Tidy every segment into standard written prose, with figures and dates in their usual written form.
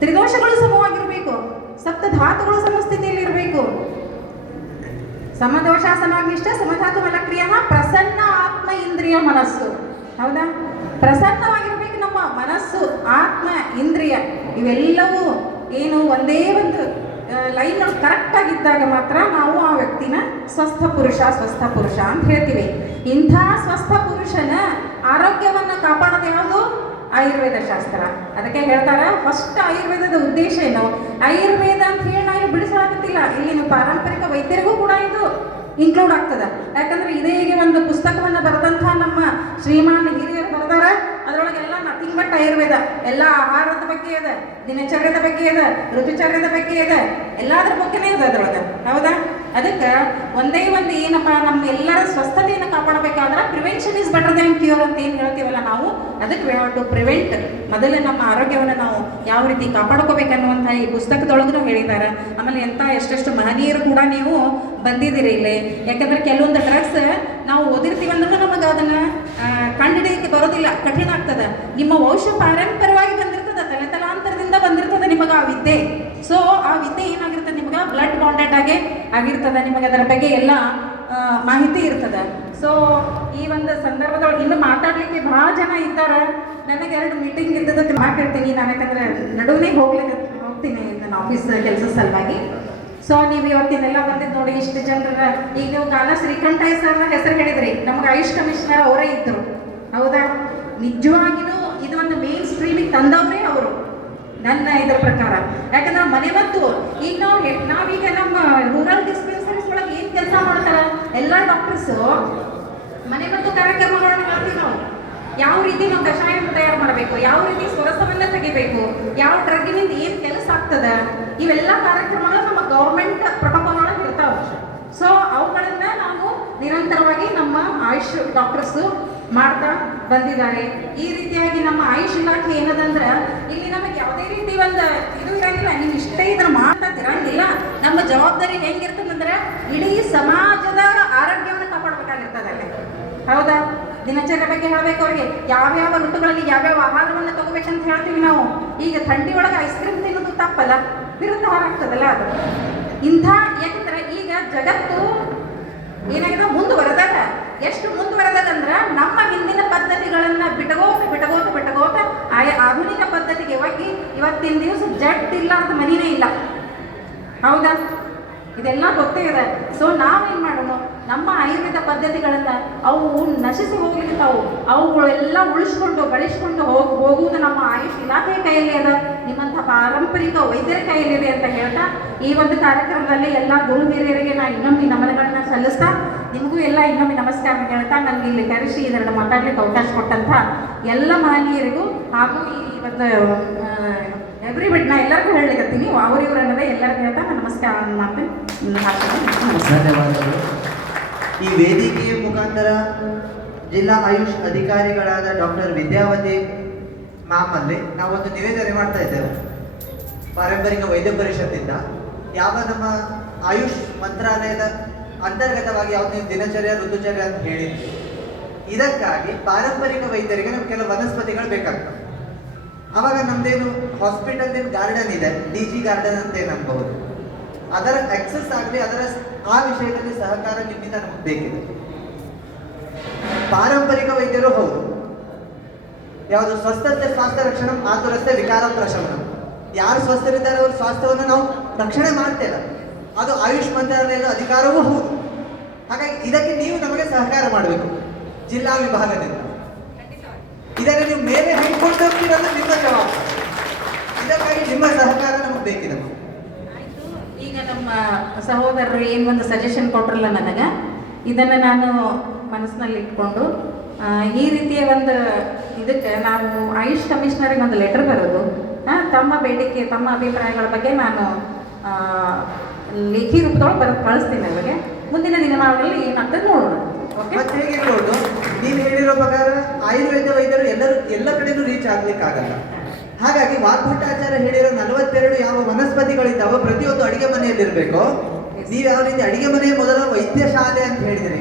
ತ್ರಿದೋಷಗಳು ಸಮವಾಗಿರಬೇಕು, ಸಪ್ತ ಧಾತುಗಳು ಸಮಸ್ಥಿತಿಯಲ್ಲಿ ಇರಬೇಕು. ಸಮದೋಷಾಸನಾಗ್ನಿಷ್ಠ ಸಮಧಾತು ಮಲಕ್ರಿಯ ಪ್ರಸನ್ನ ಆತ್ಮ ಇಂದ್ರಿಯ ಮನಸ್ಸು. ಹೌದಾ? ಪ್ರಸನ್ನವಾಗಿರ್ಬೇಕು ನಮ್ಮ ಮನಸ್ಸು, ಆತ್ಮ, ಇಂದ್ರಿಯ ಇವೆಲ್ಲವೂ ಏನು ಒಂದೇ ಒಂದು ಲೈನ್ ಕರೆಕ್ಟ್ ಆಗಿದ್ದಾಗ ಮಾತ್ರ ನಾವು ಆ ವ್ಯಕ್ತಿನ ಸ್ವಸ್ಥ ಪುರುಷ ಅಂತ ಹೇಳ್ತೀವಿ. ಇಂಥ ಸ್ವಸ್ಥ ಪುರುಷನ ಆರೋಗ್ಯವನ್ನು ಕಾಪಾಡೋದು ಯಾವುದು? ಆಯುರ್ವೇದ ಶಾಸ್ತ್ರ. ಅದಕ್ಕೆ ಹೇಳ್ತಾರೆ ಫಸ್ಟ್ ಆಯುರ್ವೇದದ ಉದ್ದೇಶ ಏನು? ಆಯುರ್ವೇದ ಅಂತ ಹೇಳಿ ನಾವು ಬಿಡಿಸಲಾಗುತ್ತಿಲ್ಲ, ಇಲ್ಲಿನ ಪಾರಂಪರಿಕ ವೈದ್ಯರಿಗೂ ಕೂಡ ಇದು ಇನ್ಕ್ಲೂಡ್ ಆಗ್ತದೆ. ಯಾಕಂದ್ರೆ ಇದೇ ಒಂದು ಪುಸ್ತಕವನ್ನು ಬರೆದಂತಹ ನಮ್ಮ ಶ್ರೀಮಾನ್ ಹಿರಿಯರು ಬರೆದಾರ. ಅದರೊಳಗೆಲ್ಲ ನಥಿಂಗ್ ಬಟ್ ಆಯುರ್ವೇದ. ಎಲ್ಲ ಆಹಾರದ ಬಗ್ಗೆ ಇದೆ, ದಿನಚರ್ಯದ ಬಗ್ಗೆ ಇದೆ, ಋತುಚರ್ಯದ ಬಗ್ಗೆ ಇದೆ, ಎಲ್ಲಾದ್ರ ಬಗ್ಗೆನೇ ಇದೆ ಅದರೊಳಗೆ. ಹೌದಾ? ಅದಕ್ಕೆ ಒಂದೇ ಒಂದು ಏನಪ್ಪ, ನಮ್ಮ ಎಲ್ಲರ ಸ್ವಸ್ಥತೆಯನ್ನು ಕಾಪಾಡಬೇಕಾದ್ರೆ prevention is better than cure ಅಂತ ಏನು ಹೇಳ್ತೀವಲ್ಲ ನಾವು, ಅದಕ್ಕೆ ವಿ ಹ್ಯಾವ್ ಟು ಪ್ರಿವೆಂಟ್. ಮೊದಲೇ ನಮ್ಮ ಆರೋಗ್ಯವನ್ನು ನಾವು ಯಾವ ರೀತಿ ಕಾಪಾಡ್ಕೋಬೇಕನ್ನುವಂಥ ಈ ಪುಸ್ತಕದೊಳಗೂ ಹೇಳಿದ್ದಾರೆ. ಆಮೇಲೆ ಎಂಥ ಎಷ್ಟೆಷ್ಟು ಮಹನೀಯರು ಕೂಡ ನೀವು ಬಂದಿದ್ದೀರಿ ಇಲ್ಲಿ. ಯಾಕಂದ್ರೆ ಕೆಲವೊಂದು ಡ್ರಗ್ಸ್ ನಾವು ಓದಿರ್ತೀವಿ ಅಂದ್ರೂ ನಮಗೆ ಅದನ್ನು ಕಂಡುಹಿಡಿಯಕ್ಕೆ ಬರೋದಿಲ್ಲ, ಕಠಿಣ ಆಗ್ತದೆ. ನಿಮ್ಮ ವಂಶ ಪಾರಂಪರ್ಯವಾಗಿ ಬಂದಿರ್ತದೆ, ತಲೆತಲಾಂತರದಿಂದ ಬಂದಿರ್ತದೆ ನಿಮಗೆ ಆ ವಿದ್ಯೆ. ಸೊ ಆ ವಿದ್ಯೆ ಏನಾಗಿರ್ತದೆ, ನಿಮ್ಗೆ ಬ್ಲಡ್ ಬಾಂಡೆಡ್ ಆಗಿರ್ತದೆ, ನಿಮಗೆ ಅದರ ಬಗ್ಗೆ ಎಲ್ಲ ಮಾಹಿತಿ ಇರ್ತದೆ. ಸೊ ಈ ಒಂದು ಸಂದರ್ಭದೊಳಗೆ ಇನ್ನು ಮಾತಾಡಲಿಕ್ಕೆ ಭಾಳ ಜನ ಇದ್ದಾರೆ. ನನಗೆ 2 ಮೀಟಿಂಗ್ ಇದ್ದದಕ್ಕೆ ಮಾತಾಡ್ತೀನಿ ನಾನು, ಯಾಕಂದರೆ ನಡುವೆ ಹೋಗ್ತೀನಿ ನನ್ನ ಆಫೀಸ್ ಕೆಲಸ ಸಲುವಾಗಿ. ಸೊ ನೀವು ಇವತ್ತಿನೆಲ್ಲ ಬಂದಿದ್ದು ನೋಡಿ, ಇಷ್ಟು ಜನರ. ಈಗ ನೀವು ಗಾನ ಶ್ರೀಕಂಠಯ್ಯ ಸರ್ ಹೆಸರು ಹೇಳಿದ್ರಿ, ನಮ್ಗೆ ಆಯುಷ್ ಕಮಿಷನರ್ ಅವರೇ ಇದ್ದರು. ಹೌದಾ? ನಿಜವಾಗಿಯೂ ಇದು ಒಂದು ಮೇನ್ ಸ್ಟ್ರೀಮಿಗೆ ತಂದವರೇ ಅವರು, ನನ್ನ ಇದರ ಪ್ರಕಾರ. ಯಾಕಂದ್ರೆ ಮನೆ ಮತ್ತು ಈಗ ನಾವೀಗ ನಮ್ಮ ರೂರಲ್ ಡಿಸ್ಪೆನ್ಸರೀಸ್ ಒಳಗೆ ಏನು ಕೆಲಸ ಮಾಡ್ತಾರೆ ಎಲ್ಲ ಡಾಕ್ಟರ್ಸು, ಮನೆ ಮತ್ತು ಕಾರ್ಯಕ್ರಮಗಳನ್ನು ಮಾಡ್ತೀವಿ ನಾವು. ಯಾವ ರೀತಿ ನಾವು ಕಷಾಯವನ್ನು ತಯಾರು ಮಾಡಬೇಕು, ಯಾವ ರೀತಿ ಸ್ವರಸವನ್ನು ತೆಗಿಬೇಕು, ಯಾವ ಡ್ರಗ್ಗಿನಿಂದ ಏನು ಕೆಲಸ ಆಗ್ತದೆ, ಇವೆಲ್ಲ ಕಾರ್ಯಕ್ರಮಗಳು ನಮ್ಮ ಗೌರ್ಮೆಂಟ್ ಪ್ರೋಟೋಕಾಲ್ ಒಳಗೆ ಇರ್ತಾವೆ. ಸೊ ಅವುಗಳನ್ನ ನಾವು ನಿರಂತರವಾಗಿ ನಮ್ಮ ಆಯುಷ್ ಡಾಕ್ಟರ್ಸು ಮಾಡ್ತಾ ಬಂದಿದ್ದಾರೆ. ಈ ರೀತಿಯಾಗಿ ನಮ್ಮ ಆಯುಷ್ ಇಲಾಖೆ ಏನದಂದ್ರೆ, ಇಲ್ಲಿ ನಮಗೆ ಯಾವುದೇ ರೀತಿ ಒಂದು ಇದು ಇರಂಗಿಲ್ಲ, ನೀವು ಇಷ್ಟೇ ಇದ್ರ ಮಾಡ್ತಿರಂಗಿಲ್ಲ. ನಮ್ಮ ಜವಾಬ್ದಾರಿ ಹೆಂಗಿರ್ತದಂದ್ರೆ ಇಡೀ ಸಮಾಜದ ಆರೋಗ್ಯವನ್ನು ಕಾಪಾಡಬೇಕಾಗಿರ್ತದೆ ಅಲ್ಲಿ. ಹೌದಾ? ದಿನಚರ್ಯ ಬಗ್ಗೆ ಹೇಳ್ಬೇಕು ಅವ್ರಿಗೆ, ಯಾವ್ಯಾವ ಋತುಗಳಲ್ಲಿ ಯಾವ್ಯಾವ ಆಹಾರವನ್ನು ತಗೋಬೇಕಂತ ಹೇಳ್ತೀವಿ ನಾವು. ಈಗ ಥಂಡಿ ಒಳಗೆ ಐಸ್ ಕ್ರೀಮ್ ತಿನ್ನೋದು ತಪ್ಪಲ್ಲ, ವಿರುದ್ಧ ಆಗ್ತದಲ್ಲ ಅದು. ಇಂಥ ಯಾಕಂದ್ರೆ ಈಗ ಜಗತ್ತು ಏನಾಗಿದೆ, ಮುಂದುವರೆದಾಗ. ಎಷ್ಟು ಮುಂದುವರೆದಂದ್ರೆ ನಮ್ಮ ಹಿಂದಿನ ಪದ್ಧತಿಗಳನ್ನ ಬಿಟ್ಟಗೋತ ಆಧುನಿಕ ಪದ್ಧತಿಗೆ ಹೋಗಿ ಇವತ್ತಿನ ದಿವಸ ಜಟ್ ಇಲ್ಲಾರ್ದ ಮನಿನೇ ಇಲ್ಲ. ಹೌದಾ? ಇದೆಲ್ಲ ಗೊತ್ತೇ ಇದೆ. ಸೊ ನಾವೇನು ಮಾಡೋಣ, ನಮ್ಮ ಆಯುರ್ವೇದ ಪದ್ಧತಿಗಳನ್ನ ಅವು ನಶಿಸಿ ಹೋಗ್ಲಿಕ್ಕಾವು, ಅವುಗಳೆಲ್ಲ ಉಳಿಸ್ಕೊಂಡು ಬೆಳೆಸ್ಕೊಂಡು ಹೋಗುವುದು ನಮ್ಮ ಆಯುಷ್ ಇಲಾಖೆ ಕೈಯಲ್ಲಿ ಅದ, ನಿಮ್ಮಂಥ ಪಾರಂಪರಿಕ ವೈದ್ಯರ ಕೈಯಲ್ಲಿದೆ ಅಂತ ಹೇಳ್ತಾ ಈ ಒಂದು ಕಾರ್ಯಕ್ರಮದಲ್ಲಿ ಎಲ್ಲ ಗುರು ಹಿರಿಯರಿಗೆ ನಾನು ಇನ್ನೊಮ್ಮೆ ನಮನಗಳನ್ನ ಸಲ್ಲಿಸ್ತಾ, ನಿಮಗೂ ಎಲ್ಲ ಇನ್ನೊಮ್ಮೆ ನಮಸ್ಕಾರ ಹೇಳ್ತಾ, ನನಗೆ ಇಲ್ಲಿ ಕರೆಸಿ ಇದನ್ನು ಮಾತಾಡ್ಲಿಕ್ಕೆ ಅವಕಾಶ ಕೊಟ್ಟಂಥ ಎಲ್ಲ ಮಹನೀಯರಿಗೂ ಹಾಗೂ ಈ ಒಂದು ಎವ್ರಿಬಡಿ ನಾ ಎಲ್ಲರಿಗೂ ಹೇಳಲಿಕ್ಕತ್ತೀನಿ, ಅವರಿವರು ಅನ್ನೋದೇ ಎಲ್ಲರಿಗೂ ಹೇಳ್ತಾ ನಾನು ನಮಸ್ಕಾರ ಮಾಡ್ತೀನಿ. ಧನ್ಯವಾದಗಳು. ಈ ವೇದಿಕೆಯ ಮುಖಾಂತರ ಜಿಲ್ಲಾ ಆಯುಷ್ ಅಧಿಕಾರಿಗಳಾದ ಡಾಕ್ಟರ್ ವಿದ್ಯಾವತಿ ಮ್ಯಾಮ್ ಅಲ್ಲಿ ನಾವೊಂದು ನಿವೇದನೆ ಮಾಡ್ತಾ ಇದ್ದೇವೆ. ಪಾರಂಪರಿಕ ವೈದ್ಯ ಪರಿಷತ್ತಿಂದ ಯಾವ ನಮ್ಮ ಆಯುಷ್ ಮಂತ್ರಾಲಯದ ಅಂತರ್ಗತವಾಗಿ ಯಾವ್ದು ದಿನಚರ್ಯ ಋತುಚರ್ಯ ಅಂತ ಹೇಳಿದ್ವಿ, ಇದಕ್ಕಾಗಿ ಪಾರಂಪರಿಕ ವೈದ್ಯರಿಗೆ ನಮ್ಗೆ ಕೆಲವು ವನಸ್ಪತಿಗಳು ಬೇಕಾಗ್ತವೆ. ಅವಾಗ ನಮ್ದೇನು ಹಾಸ್ಪಿಟಲ್ ಗಾರ್ಡನ್ ಇದೆ, DG ಗಾರ್ಡನ್ ಅಂತ ಏನು ಅನ್ಬಹುದು, ಅದರ ಆಕ್ಸೆಸ್ ಆಗಲಿ, ಅದರ ಆ ವಿಷಯದಲ್ಲಿ ಸಹಕಾರ ನಿಮ್ಮಿಂದ ನಮಗೆ ಬೇಕಿದೆ. ಪಾರಂಪರಿಕ ವೈದ್ಯರು ಹೌದು, ಯಾವುದು ಸ್ವಸ್ಥತೆ ಸ್ವಾಸ್ಥ್ಯ ರಕ್ಷಣೆ ಆತುರಸ್ತೆ ವಿಕಾರ ಪ್ರಶಮನ, ಯಾರು ಸ್ವಸ್ಥರಿದ್ದಾರೆ ಅವ್ರ ಸ್ವಾಸ್ಥ್ಯವನ್ನು ನಾವು ರಕ್ಷಣೆ ಮಾಡ್ತೇವೆ, ಅದು ಆಯುಷ್ ಮಂತ್ರಾಲಯದ ಅಧಿಕಾರವೂ ಹೌದು. ಹಾಗಾಗಿ ಇದಕ್ಕೆ ನೀವು ನಮಗೆ ಸಹಕಾರ ಮಾಡಬೇಕು ಜಿಲ್ಲಾ ವಿಭಾಗದಿಂದ. ಇದನ್ನು ನೀವು ಮೇಲೆ ಹೇಳ್ಕೊಂಡು ಹೋಗ್ತಿರೋದು ನಿಮ್ಮ ಜವಾಬ್ದಾರಿ. ಇದಕ್ಕಾಗಿ ನಿಮ್ಮ ಸಹಕಾರ ನಮಗೆ ಬೇಕಿದೆ. ಈಗ ನಮ್ಮ ಸಹೋದರರು ಏನು ಒಂದು ಸಜೆಷನ್ ಕೊಟ್ರಲ್ಲ ನನಗೆ, ಇದನ್ನು ನಾನು ಮನಸ್ಸಿನಲ್ಲಿ ಇಟ್ಕೊಂಡು ಈ ರೀತಿಯ ಒಂದು ಇದಕ್ಕೆ ನಾವು ಆಯುಷ್ ಕಮಿಷನರಿಗೆ ಒಂದು ಲೆಟರ್ ಬರೋದು, ತಮ್ಮ ಬೇಡಿಕೆ ತಮ್ಮ ಅಭಿಪ್ರಾಯಗಳ ಬಗ್ಗೆ ನಾನು ಲೇಖಿ ರೂಪದೊಳಗೆ ಬರೋದು ಕಳಿಸ್ತೀನಿ ಅವರಿಗೆ. ಮುಂದಿನ ದಿನಮಾನಗಳಲ್ಲಿ ಏನಾಗ್ತದೆ ನೋಡೋಣ. ಮತ್ತೆ ಹೇಗಿರ್ಬೋದು, ನೀವು ಹೇಳಿರೋ ಪ್ರಕಾರ ಆಯುರ್ವೇದ ವೈದ್ಯರು ಎಲ್ಲ ಕಡೆನೂ ರೀಚ್ ಆಗ್ಲಿಕ್ಕಾಗಲ್ಲ. ಹಾಗಾಗಿ ವಾಗ್ಭಟಾಚಾರ್ಯ ಹೇಳಿರೋ 42 ಯಾವ ವನಸ್ಪತಿಗಳಿದ್ದಾವೋ ಪ್ರತಿಯೊಂದು ಅಡಿಗೆ ಮನೆಯಲ್ಲಿರಬೇಕು. ನೀವು ಯಾವ ರೀತಿ ಅಡಿಗೆ ಮನೆಯ ಮೊದಲ ವೈದ್ಯ ಶಾಲೆ ಅಂತ ಹೇಳಿದಿರಿ,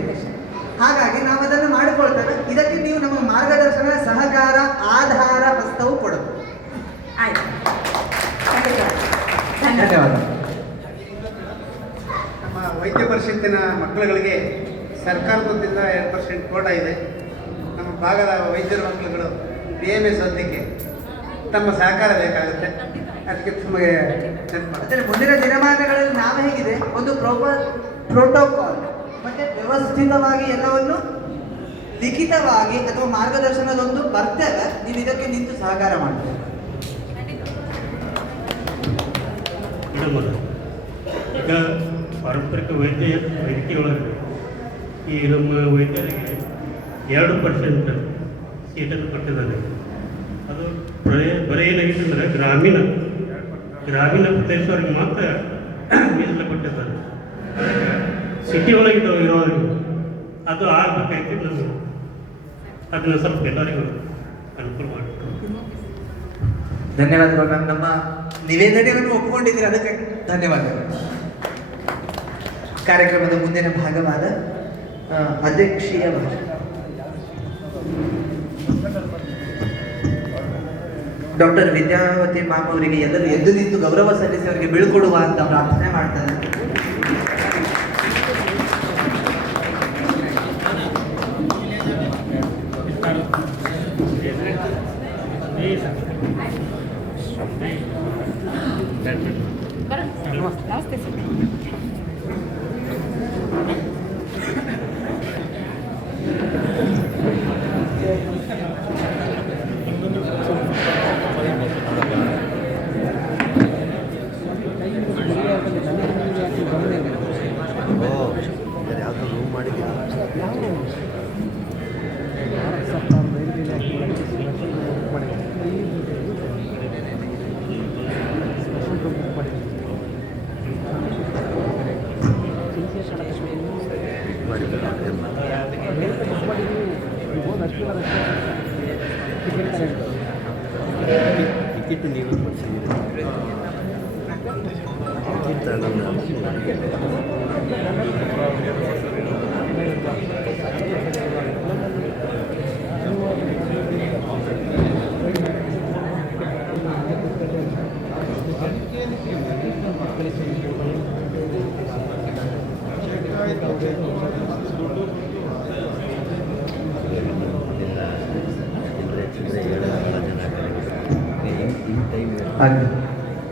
ಹಾಗಾಗಿ ನಾವು ಅದನ್ನು ಮಾಡಿಕೊಳ್ತೇವೆ. ಇದಕ್ಕೆ ನೀವು ನಮ್ಮ ಮಾರ್ಗದರ್ಶನ, ಸಹಕಾರ, ಆಧಾರ ಹಸ್ತವು ಕೊಡಬೇಕು. ಆಯ್ತು. ಧನ್ಯವಾದ. ನಮ್ಮ ವೈದ್ಯ ಪರಿಷತ್ತಿನ ಮಕ್ಕಳುಗಳಿಗೆ ಸರ್ಕಾರದಿಂದ 2% ಕೋಟ ಇದೆ. ನಮ್ಮ ಭಾಗದ ವೈದ್ಯರ ಮಕ್ಕಳುಗಳು BMS ಓದಲಿಕ್ಕೆ ತಮ್ಮ ಸಹಕಾರ ಬೇಕಾಗುತ್ತೆ. ಅದಕ್ಕೆ ತಮಗೆ ಅಂದರೆ ಮುಂದಿನ ದಿನಮಾನಗಳಲ್ಲಿ ನಾವು ಹೇಗಿದೆ ಒಂದು ಪ್ರೋಟೋಕಾಲ್ ಮತ್ತೆ ವ್ಯವಸ್ಥಿತವಾಗಿ ಎಲ್ಲವನ್ನು ಲಿಖಿತವಾಗಿ ಅಥವಾ ಮಾರ್ಗದರ್ಶನದೊಂದು ಬರ್ತೇವೆ. ನೀವು ಇದಕ್ಕೆ ನಿಂತು ಸಹಕಾರ ಮಾಡ್ತೀವಿ. ಈಗ ಪಾರಂಪರಿಕ ವೈದ್ಯಕೀಯೊಳಗೆ ಈ ನಮ್ಮ ವೈದ್ಯರಿಗೆ 2% ಸೀಟನ್ನು ಕೊಟ್ಟಿದ್ದಾರೆ. ಅದು ಬರೀ ಏನಾಗಿದೆ ಅಂದರೆ ಗ್ರಾಮೀಣ ಪ್ರದೇಶದವ್ರಿಗೆ ಮಾತ್ರ ಮೀಸಲು ಕೊಟ್ಟಿದ್ದಾರೆ. ಸಿಟಿ ಒಳಗೆ ಇರೋರಿಗೆ ಅದು ಆಗಬೇಕಾಯ್ತು. ನಾವು ಅದನ್ನು ಸ್ವಲ್ಪ ಎಲ್ಲರಿಗೂ ಅನುಕೂಲ ಮಾಡಿಕೊಟ್ಟು. ಧನ್ಯವಾದಗಳು ಮ್ಯಾಮ್. ನಮ್ಮ ನಿವೇದನೆಯನ್ನು ಒಪ್ಪಿಕೊಂಡಿದ್ದೀರಿ, ಅದಕ್ಕೆ ಧನ್ಯವಾದಗಳು. ಕಾರ್ಯಕ್ರಮದ ಮುಂದಿನ ಭಾಗವಾದ ಅಧ್ಯಕ್ಷೀಯ ಭಾಷಣ. ಡಾಕ್ಟರ್ ವಿದ್ಯಾವತಿ ಮ್ಯಾಮ್ ಅವರಿಗೆ ಎಲ್ಲರೂ ಎದ್ದು ನಿಂತು ಗೌರವ ಸಲ್ಲಿಸಿ ಅವರಿಗೆ ಬೀಳ್ಕೊಡುವ ಅಂತ ಪ್ರಾರ್ಥನೆ ಮಾಡ್ತಾರೆ. ನಮಸ್ತೆ ಸರ್. ಯಾವುದು ರೂಮ್ ಮಾಡಿದ್ದೀರಾ? ಟಿಕೆಟ್ ನೀವು ಕೊಡ್ಸಿದ್ದೀರಿ.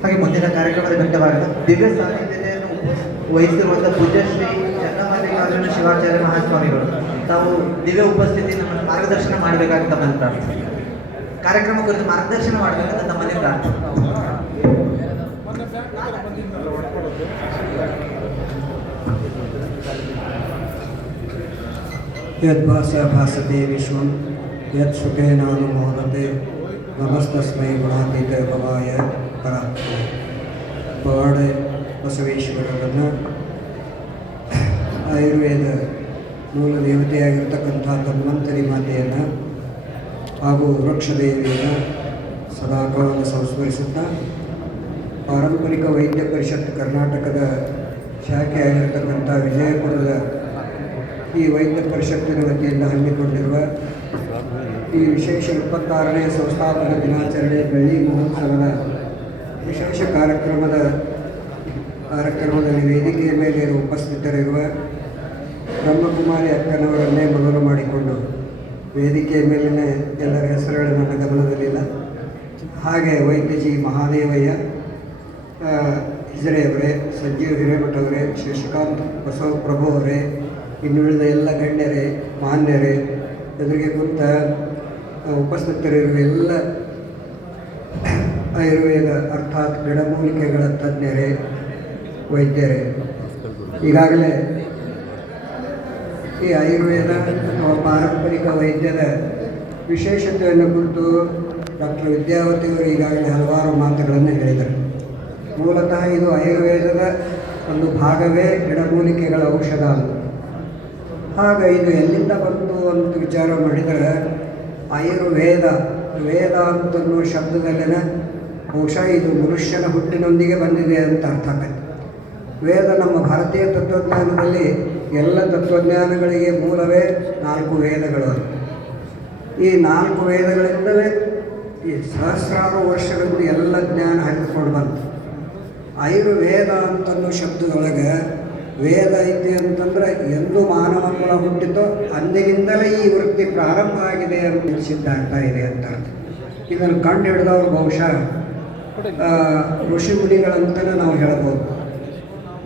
ಹಾಗೆ ಮುಂದಿನ ಕಾರ್ಯಕ್ರಮದ ಘಟ್ಟವಾದ ದಿವ್ಯ ಸಾನ್ನಿಧ್ಯತೆಯನ್ನು ವಹಿಸಿರುವಂತಹ ಪೂಜ್ಯ ಶ್ರೀ ಚನ್ನಮಲ್ಲಿಕಾರ್ಜುನ ಶಿವಾಚಾರ್ಯ ಮಹಾಸ್ವಾಮಿಗಳು ತಾವು ದಿವ್ಯ ಉಪಸ್ಥಿತಿ ನಮ್ಮನ್ನು ಮಾರ್ಗದರ್ಶನ ಮಾಡಬೇಕಾಗಿ ತಮ್ಮಲ್ಲಿ ಪ್ರಾರ್ಥನೆ. ಕಾರ್ಯಕ್ರಮ ಕುರಿತು ಮಾರ್ಗದರ್ಶನ ಮಾಡಬೇಕಂತ ತಮ್ಮಲ್ಲಿ ಪ್ರಾರ್ಥನೆ. ಯದ್ಭಾಸ್ಯ ಭಾಸತೆ ವಿಶ್ವಂ ಯತ್ ಸುಖೇನಾನುಮೋದತೆ ನಮಸ್ತಸ್ಮೈ ಗುಣಾತೀತ ಭವಾಯ ಪರಾತ್ಮನೆ. ಪವಾಡ ಬಸವೇಶ್ವರರನ್ನು ಆಯುರ್ವೇದ ಮೂಲ ದೇವತೆಯಾಗಿರ್ತಕ್ಕಂಥ ಧನ್ವಂತರಿ ಮಾತೆಯನ್ನು ಹಾಗೂ ವೃಕ್ಷದೇವಿಯನ್ನು ಸದಾಕಾಲ ಸಂಸ್ಮರಿಸುತ್ತಾ ಪಾರಂಪರಿಕ ವೈದ್ಯ ಪರಿಷತ್ ಕರ್ನಾಟಕದ ಶಾಖೆಯಾಗಿರ್ತಕ್ಕಂಥ ವಿಜಯಪುರದ ಈ ವೈದ್ಯ ಪರಿಷತ್ತಿನ ವತಿಯಿಂದ ಹಮ್ಮಿಕೊಂಡಿರುವ ಈ ವಿಶೇಷ 26ನೇ ಸಂಸ್ಥಾಪನಾ ದಿನಾಚರಣೆ ಬೆಳ್ಳಿ ಮಹೋತ್ಸವದ ವಿಶೇಷ ಕಾರ್ಯಕ್ರಮದಲ್ಲಿ ವೇದಿಕೆಯ ಮೇಲೆ ಉಪಸ್ಥಿತರಿರುವ ಬ್ರಹ್ಮಕುಮಾರಿ ಅಕ್ಕನವರನ್ನೇ ಮೊದಲು ಮಾಡಿಕೊಂಡು ವೇದಿಕೆಯ ಮೇಲಿನ ಎಲ್ಲರ ಹೆಸರುಗಳು ನನ್ನ ಗಮನದಲ್ಲಿಲ್ಲ. ಹಾಗೆ ವೈದ್ಯಜಿ ಮಹಾದೇವಯ್ಯ ಹಿಜರೆಯವರೇ, ಸಂಜೀವ್ ಹಿರೇಮಠ ಅವರೇ, ಶಶಿಕಾಂತ್ ಬಸವಪ್ರಭು ಅವರೇ, ಇನ್ನುಳಿದ ಎಲ್ಲ ಗಣ್ಯರೇ, ಮಾನ್ಯರೇ, ಎದುರಿಗೆ ಕುಂತ ಉಪಸ್ಥಿತರಿರುವ ಎಲ್ಲ ಆಯುರ್ವೇದ ಅರ್ಥಾತ್ ಗಿಡಮೂಲಿಕೆಗಳ ತಜ್ಞರೇ, ವೈದ್ಯರೇ, ಈಗಾಗಲೇ ಈ ಆಯುರ್ವೇದ ಅಥವಾ ಪಾರಂಪರಿಕ ವೈದ್ಯದ ವಿಶೇಷತೆಯನ್ನು ಕುರಿತು ಡಾಕ್ಟರ್ ವಿದ್ಯಾವತಿಯವರು ಈಗಾಗಲೇ ಹಲವಾರು ಮಾತುಗಳನ್ನು ಹೇಳಿದರು. ಮೂಲತಃ ಇದು ಆಯುರ್ವೇದದ ಒಂದು ಭಾಗವೇ ಗಿಡಮೂಲಿಕೆಗಳ ಔಷಧ ಅಂತ. ಹಾಗೆ ಇದು ಎಲ್ಲಿಂದ ಬಂತು ಅಂತ ವಿಚಾರ ಮಾಡಿದರೆ ಆಯುರ್ವೇದ, ವೇದ ಅಂತನ್ನುವ ಶಬ್ದದಲ್ಲಿನ ಬಹುಶಃ ಇದು ಮನುಷ್ಯನ ಹುಟ್ಟಿನೊಂದಿಗೆ ಬಂದಿದೆ ಅಂತ ಅರ್ಥ ಆಗುತ್ತೆ. ವೇದ ನಮ್ಮ ಭಾರತೀಯ ತತ್ವಜ್ಞಾನದಲ್ಲಿ ಎಲ್ಲ ತತ್ವಜ್ಞಾನಗಳಿಗೆ ಮೂಲವೇ 4 ವೇದಗಳು. ಈ 4 ವೇದಗಳಿಂದಲೇ ಈ ಸಹಸ್ರಾರು ವರ್ಷಗಳಿಂದ ಎಲ್ಲ ಜ್ಞಾನ ಹರಿದುಕೊಂಡು ಬಂತು. ಆಯುರ್ವೇದ ಅಂತನ್ನೋ ಶಬ್ದದೊಳಗೆ ವೇದ ಐತಿ ಅಂತಂದ್ರೆ ಎಂದು ಮಾನವ ಕುಲ ಹುಟ್ಟಿತೋ ಅಂದಿನಿಂದಲೇ ಈ ವೃತ್ತಿ ಪ್ರಾರಂಭ ಆಗಿದೆ ಅಂತ ಸಿದ್ಧಾಂತ ಇದೆ ಅಂತ ಅರ್ಥ. ಇದನ್ನು ಕಂಡು ಹಿಡಿದವರು ಬಹುಶಃ ಋಷಿ ಮುನಿಗಳಂತಲೇ ನಾವು ಹೇಳ್ಬೋದು.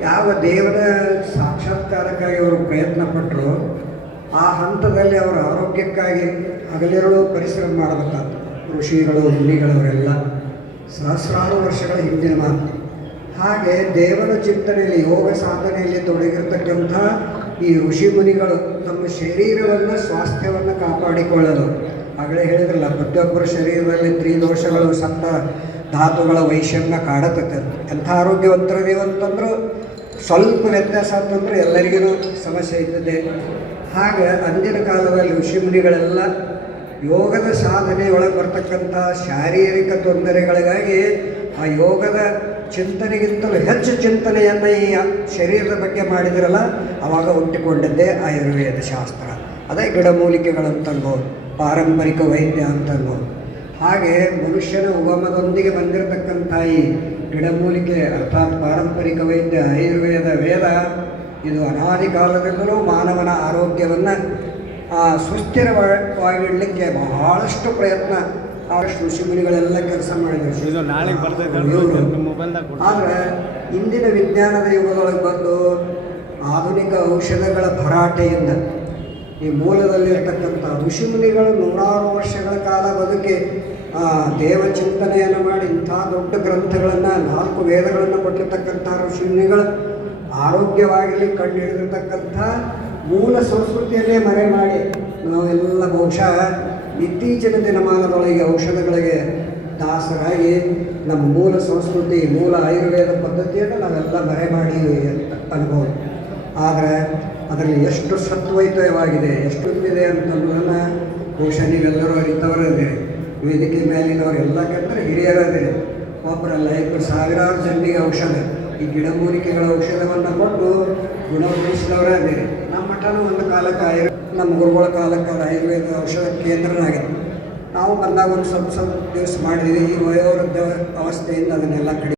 ಯಾವ ದೇವರ ಸಾಕ್ಷಾತ್ಕಾರಕ್ಕಾಗಿ ಅವರು ಪ್ರಯತ್ನ ಪಟ್ಟರು ಆ ಹಂತದಲ್ಲಿ ಅವರ ಆರೋಗ್ಯಕ್ಕಾಗಿ ಹಗಲಿರುಳು ಪರಿಶ್ರಮ ಮಾಡಬೇಕಾಗ್ತದೆ. ಋಷಿಗಳು ಮುನಿಗಳವರೆಲ್ಲ ಸಹಸ್ರಾರು ವರ್ಷಗಳ ಹಿಂದಿನ ಮಾತು. ಹಾಗೆ ದೇವರ ಚಿಂತನೆಯಲ್ಲಿ ಯೋಗ ಸಾಧನೆಯಲ್ಲಿ ತೊಡಗಿರ್ತಕ್ಕಂಥ ಈ ಋಷಿ ಮುನಿಗಳು ತಮ್ಮ ಶರೀರವನ್ನು ಸ್ವಾಸ್ಥ್ಯವನ್ನು ಕಾಪಾಡಿಕೊಳ್ಳಲು ಆಗಲೇ ಹೇಳಿದ್ರಲ್ಲ, ಪ್ರತಿಯೊಬ್ಬರ ಶರೀರದಲ್ಲಿ ತ್ರಿದೋಷಗಳು ಸಪ್ತ ಧಾತುಗಳ ವೈಷಮ್ಯ ಕಾಡತೈತೆ. ಎಂಥ ಆರೋಗ್ಯವಂತರದೇವಂತಂದ್ರೂ ಸ್ವಲ್ಪ ವ್ಯತ್ಯಾಸ ಅಂತಂದ್ರೆ ಎಲ್ಲರಿಗೂ ಸಮಸ್ಯೆ ಇರ್ತದೆ. ಹಾಗೆ ಅಂದಿನ ಕಾಲದಲ್ಲಿ ಋಷಿ ಮುನಿಗಳೆಲ್ಲ ಯೋಗದ ಸಾಧನೆಯೊಳಗೆ ಬರ್ತಕ್ಕಂಥ ಶಾರೀರಿಕ ತೊಂದರೆಗಳಿಗಾಗಿ ಆ ಯೋಗದ ಚಿಂತನೆಗಿಂತಲೂ ಹೆಚ್ಚು ಚಿಂತನೆಯನ್ನು ಈ ಶರೀರದ ಬಗ್ಗೆ ಮಾಡಿದ್ರಲ್ಲ, ಆವಾಗ ಹುಟ್ಟಿಕೊಂಡಿದ್ದೇ ಆಯುರ್ವೇದ ಶಾಸ್ತ್ರ. ಅದೇ ಗಿಡಮೂಲಿಕೆಗಳಂತನ್ಬೋದು, ಪಾರಂಪರಿಕ ವೈದ್ಯ ಅಂತನ್ಬೋದು. ಹಾಗೆ ಮನುಷ್ಯನ ಉಗಮದೊಂದಿಗೆ ಬಂದಿರತಕ್ಕಂಥ ಈ ಗಿಡಮೂಲಿಕೆ ಅರ್ಥಾತ್ ಪಾರಂಪರಿಕ ವೈದ್ಯ ಆಯುರ್ವೇದ ವೇದ ಇದು ಅನಾದಿ ಕಾಲದಿಂದಲೂ ಮಾನವನ ಆರೋಗ್ಯವನ್ನು ಸುಸ್ಥಿರವಾಗಿಡಲಿಕ್ಕೆ ಬಹಳಷ್ಟು ಪ್ರಯತ್ನ ಋಷಿಮುನಿಗಳೆಲ್ಲ ಕೆಲಸ ಮಾಡಿದರು. ಆದರೆ ಇಂದಿನ ವಿಜ್ಞಾನದ ಯುಗದೊಳಗೆ ಬಂದು ಆಧುನಿಕ ಔಷಧಗಳ ಭರಾಟೆಯಿಂದ ಈ ಮೂಲದಲ್ಲಿರ್ತಕ್ಕಂಥ ಋಷಿಮುನಿಗಳು ನೂರಾರು ವರ್ಷಗಳ ಕಾಲ ಬದುಕಿ ದೇವಚಿಂತನೆಯನ್ನು ಮಾಡಿ ಇಂಥ ದೊಡ್ಡ ಗ್ರಂಥಗಳನ್ನು 4 ವೇದಗಳನ್ನು ಕೊಟ್ಟಿರ್ತಕ್ಕಂಥ ಋಷಿಮುನಿಗಳು ಆರೋಗ್ಯವಾಗಿ ಕಂಡು ಹಿಡಿದಿರ್ತಕ್ಕಂಥ ಮೂಲ ಸಂಸ್ಕೃತಿಯನ್ನೇ ಮರೆ ಮಾಡಿ ನಾವೆಲ್ಲ ಬಹುಶಃ ಇತ್ತೀಚಿನ ದಿನಮಾನದೊಳಗೆ ಔಷಧಗಳಿಗೆ ದಾಸರಾಗಿ ನಮ್ಮ ಮೂಲ ಸಂಸ್ಕೃತಿ ಮೂಲ ಆಯುರ್ವೇದ ಪದ್ಧತಿಯನ್ನು ನಾವೆಲ್ಲ ಮರೆ ಮಾಡೀವಿ ಅಂತ ಅನ್ಬೋದು. ಆದರೆ ಅದರಲ್ಲಿ ಎಷ್ಟು ಸತ್ವಯುತವಾಗಿದೆ, ಎಷ್ಟು ಇದೆ ಅಂತನ್ನೋದನ್ನು ಬಹುಶಃ ನೀವೆಲ್ಲರೂ ಅರಿತವರದಿರಿ. ವೇದಿಕೆ ಮೇಲಿನವರು ಎಲ್ಲಕ್ಕಿಂತ ಹಿರಿಯರದಿರಿ. ಒಬ್ಬರಲ್ಲ ಇಬ್ಬರು ಸಾವಿರಾರು ಜನರಿಗೆ ಔಷಧ, ಈ ಗಿಡಮೂಲಿಕೆಗಳ ಔಷಧವನ್ನು ಕೊಟ್ಟು ಗುಣಪಡಿಸಿದವರದಿರಿ. ನಮ್ಮ ಮಠನೂ ಒಂದು ಕಾಲಕ್ಕೆ ನಮ್ಮ ಗುರುಗಳ ಕಾಲಕ್ಕೆ ಆಯುರ್ವೇದ ಔಷಧ ಕೇಂದ್ರನಾಗಿದೆ. ನಾವು ಬಂದಾಗ ಒಂದು ಸ್ವಲ್ಪ ದಿವಸ ಮಾಡಿದ್ವಿ. ಈ ವಯೋವೃದ್ಧ ಅವಸ್ಥೆಯಿಂದ ಅದನ್ನೆಲ್ಲ ಕಡಿಮೆ